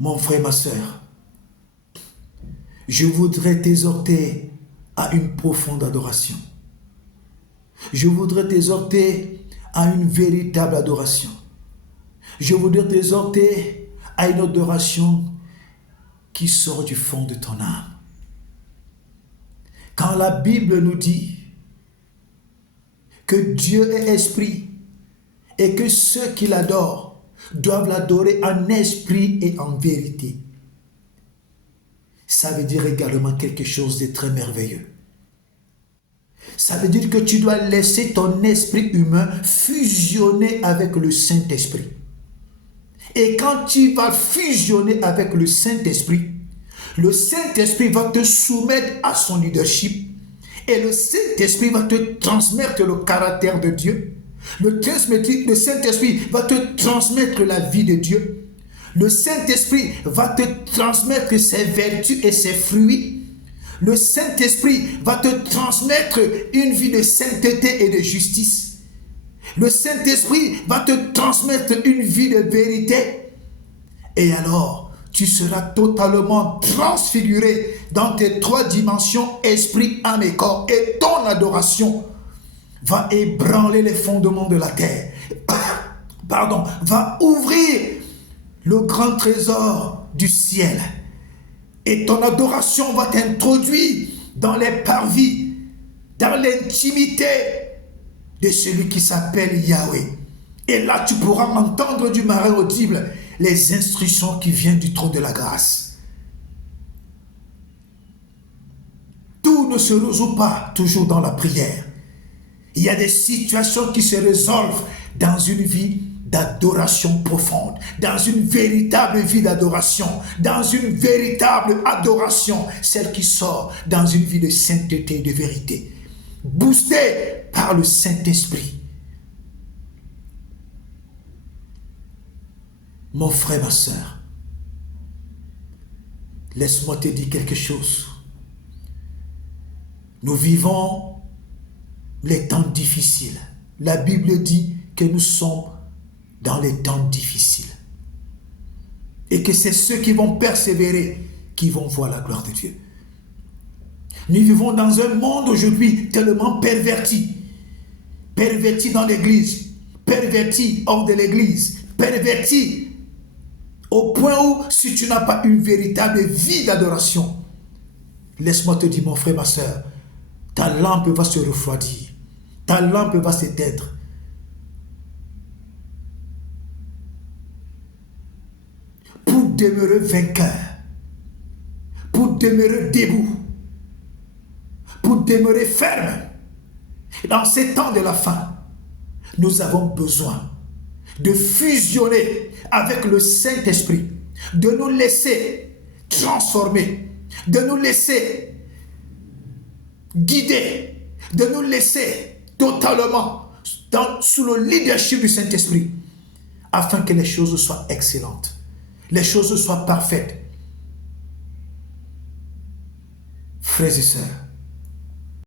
Mon frère, ma soeur, je voudrais t'exhorter à une profonde adoration. Je voudrais t'exhorter à une véritable adoration. Je voudrais t'exhorter à une adoration qui sort du fond de ton âme. Quand la Bible nous dit que Dieu est esprit et que ceux qui l'adorent doivent l'adorer en esprit et en vérité, ça veut dire également quelque chose de très merveilleux. Ça veut dire que tu dois laisser ton esprit humain fusionner avec le Saint-Esprit. Et quand tu vas fusionner avec le Saint-Esprit va te soumettre à son leadership et le Saint-Esprit va te transmettre le caractère de Dieu. Le Saint-Esprit va te transmettre la vie de Dieu. Le Saint-Esprit va te transmettre ses vertus et ses fruits. Le Saint-Esprit va te transmettre une vie de sainteté et de justice. Le Saint-Esprit va te transmettre une vie de vérité. Et alors, tu seras totalement transfiguré dans tes trois dimensions, esprit, âme et corps. Et ton adoration va ébranler les fondements de la terre. Va ouvrir le grand trésor du ciel. Et ton adoration va t'introduire dans les parvis, dans l'intimité de celui qui s'appelle Yahweh. Et là, tu pourras entendre du marin audible les instructions qui viennent du trône de la grâce. Tout ne se résout pas toujours dans la prière. Il y a des situations qui se résolvent dans une vie d'adoration profonde, dans une véritable vie d'adoration, dans une véritable adoration, celle qui sort dans une vie de sainteté et de vérité, boostée par le Saint-Esprit. Mon frère, ma soeur, laisse-moi te dire quelque chose. Nous vivons les temps difficiles. La Bible dit que nous sommes dans les temps difficiles. Et que c'est ceux qui vont persévérer qui vont voir la gloire de Dieu. Nous vivons dans un monde aujourd'hui tellement perverti. Perverti dans l'église, perverti hors de l'église, perverti au point où si tu n'as pas une véritable vie d'adoration, laisse-moi te dire, mon frère, ma soeur, ta lampe va se refroidir, ta lampe va s'éteindre. Pour demeurer vainqueur, pour demeurer debout, pour demeurer ferme, dans ces temps de la fin, nous avons besoin de fusionner avec le Saint-Esprit, de nous laisser transformer, de nous laisser guider, de nous laisser totalement sous le leadership du Saint-Esprit, afin que les choses soient excellentes, les choses soient parfaites. Frères et sœurs,